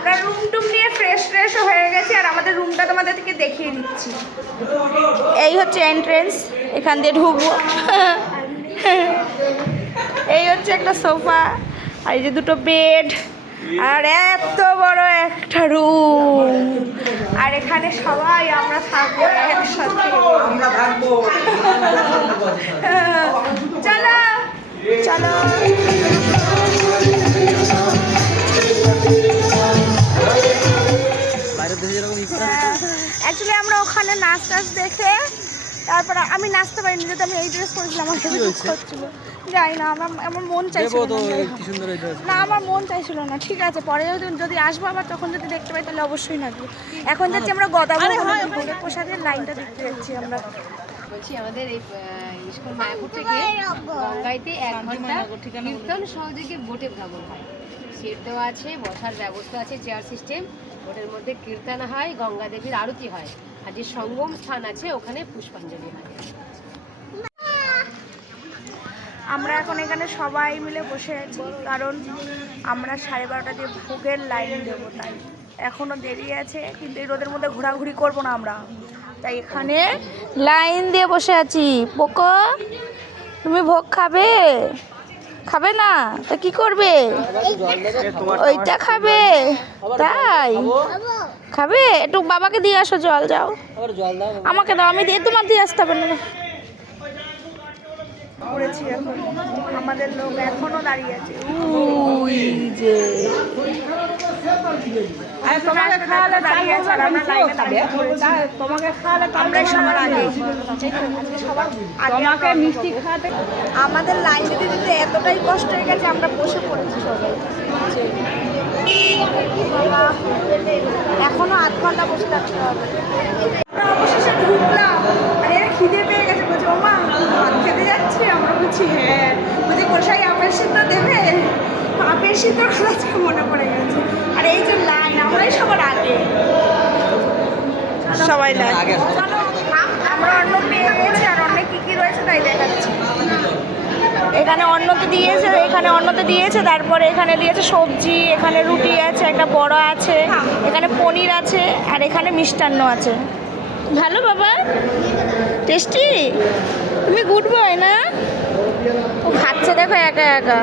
আমরা রুম টুম নিয়ে ফ্রেশ হয়ে গেছি আর আমাদের রুমটা তোমাদেরকে দেখিয়ে দিচ্ছি। এই হচ্ছে এন্ট্রেন্স, এখান দিয়ে ঢুকবো। এই হচ্ছে একটা সোফা আর এই যে দুটো বেড আর এত বড় একটা রুম। আর এখানে সবাই আমরা থাকবো একসাথে। চলো চলো। অ্যাকচুয়ালি আমরা ওখানে নাচ টাচ দেখে তারপরে আমি নাচতে পারিনি, যেহেতু আমি এই ড্রেস করেছিলাম। আমার খুবই দুঃখ হচ্ছিল, যাই না, আমার মন চাইছিল না, আমার মন চাইছিল না। ঠিক আছে, পরে যদি আসবো আবার তখন যদি দেখতে পাই তাহলে অবশ্যই নাচবো। এখন যাচ্ছি আমরা গদাবর প্রসাদের লাইনটা দেখতে যাচ্ছি আমরা। বলছি আমাদের এই ইস্কন মায়াপুর থেকে গঙ্গাইতে 1 ঘন্টা কীর্তন সহযোগে বোটে ভ্রমণ হয়। সিট দেওয়া আছে, বসার ব্যবস্থা আছে, চেয়ার সিস্টেম। বোটের মধ্যে কীর্তন হয়, গঙ্গা দেবীর আরতি হয়, আর যে সঙ্গম স্থান আছে ওখানে পুষ্পাঞ্জলি হয়। আমরা এখন এখানে সবাই মিলে বসে আছি, কারণ আমরা 12:30 দিয়ে ভোগের লাইন দেবো, তাই এখনও দেরি আছে। কিন্তু এই রোদের মধ্যে ঘোরাঘুরি করবো না আমরা, তাই এখানে লাইন দিয়ে বসে আছি। পোকো, তুমি ভোগ খাবে? খাবে না তা কি করবে? ওইটা খাবে? তাই খাবে? একটু বাবাকে দিয়ে আসো, জল যাও, আমাকে দাও, আমি দিয়ে, তোমার দিয়ে আসতে হবে না। করেছি এখন, আমাদের লোক এখনো দাঁড়িয়ে আছে। ওই যে তোমাকে খাওয়ালে দাঁড়িয়ে আছে আর আমরা লাইনে দাঁড়িয়ে পড়েছি। তোমাকে খাওয়ালে আমরাই সবার আগে, তোমাকে মিষ্টি খাওয়াতে আমাদের লাইনে দিতে এতটাই কষ্ট হয়ে গেছে, আমরা বসে পড়েছি সবাই। এখনো 8 ঘন্টা বসে থাকতে হবে। অবশেষে ঢুকলাম, আরে খিদে পেয়ে গেছে। বলছে ও মা ভাত খেতে যাচ্ছি? আমরা বলছি হ্যাঁ। বলছি গোসাই আপেল সিদ্ধ দেবে? আপেল সিদ্ধ আজকে মনে পড়ে গেছে। আর এই যে লাইন, আমরাই সবার আগে, সবাই লাইন। আমরা অন্ন পেয়ে গেছি, আর অন্য কী কী রয়েছে তাই দেখাচ্ছি। এখানে অন্নতে দিয়েছে, এখানে অন্নতে দিয়েছে, তারপরে এখানে দিয়েছে সবজি, এখানে রুটি আছে, একটা বড়া আছে, এখানে পনির আছে, আর এখানে মিষ্টান্ন আছে। ভালো বাবা, টেস্টি। তুমি গুড বয় না? ও খাচ্ছে দেখো একা একা।